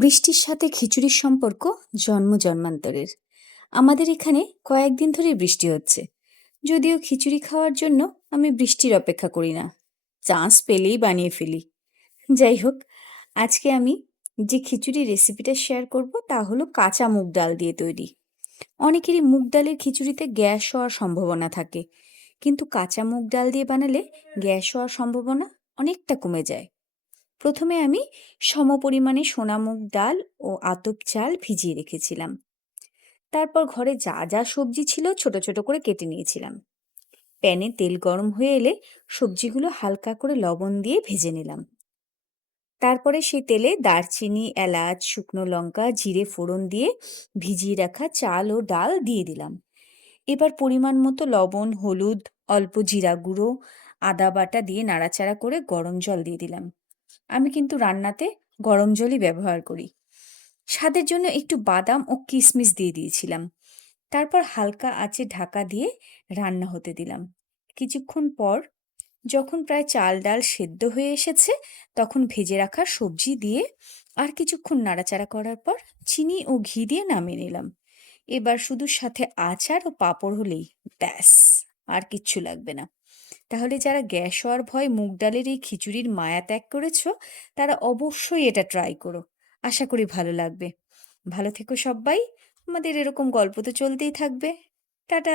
বৃষ্টির সাথে খিচুড়ির সম্পর্ক জন্ম-জন্মান্তরের। আমাদের এখানে কয়েকদিন ধরেই বৃষ্টি হচ্ছে। যদিও খিচুড়ি খাওয়ার জন্য আমি বৃষ্টির অপেক্ষা করি না। চান্স পেলেই বানিয়ে ফেলি। যাই হোক, আজকে আমি যে খিচুড়ির রেসিপিটা শেয়ার করব তা হলো কাঁচা মুগ ডাল দিয়ে তৈরি। অনেকেরই মুগ ডালের খিচুড়িতে গ্যাস হওয়ার সম্ভাবনা থাকে। কিন্তু কাঁচা মুগ ডাল দিয়ে বানালে গ্যাস হওয়ার সম্ভাবনা অনেকটা কমে যায়। প্রথমে আমি সমপরিমাণে সোনা মুগ ডাল ও আতপ চাল ভিজিয়ে রেখেছিলাম। তারপর ঘরে যা যা সবজি ছিল ছোট ছোট করে কেটে নিয়েছিলাম। প্যানে তেল গরম হয়ে এলে সবজিগুলো হালকা করে লবণ দিয়ে ভেজে নিলাম। তারপরে সেই তেলে দারচিনি, এলাচ, শুকনো লঙ্কা, জিরে ফোড়ন দিয়ে ভিজিয়ে রাখা চাল ও ডাল দিয়ে দিলাম। এবার পরিমাণ মতো লবণ, হলুদ, অল্প জিরা গুঁড়ো, আদা বাটা দিয়ে নাড়াচাড়া করে গরম জল দিয়ে দিলাম। আমি কিন্তু রান্নাতে গরম জলই ব্যবহার করি। স্বাদের জন্য একটু বাদাম ও কিশমিশ দিয়ে দিয়েছিলাম। তারপর হালকা আঁচে ঢাকা দিয়ে রান্না হতে দিলাম। কিছুক্ষণ পর যখন প্রায় চাল ডাল সেদ্ধ হয়ে এসেছে, তখন ভেজে রাখা সবজি দিয়ে আর কিছুক্ষণ নাড়াচাড়া করার পর চিনি ও ঘি দিয়ে নামিয়ে নিলাম। এবার শুধু সাথে আচার ও পাঁপড় হলেই ব্যাস, আর কিচ্ছু লাগবে না। তাহলে যারা গ্যাস হওয়ার ভয় মুগ ডালের এই খিচুড়ির মায়া ত্যাগ করেছো, তারা অবশ্যই এটা ট্রাই করো। আশা করি ভালো লাগবে। ভালো থেকো সব্বাই। আমাদের এরকম গল্প তো চলতেই থাকবে। টাটা।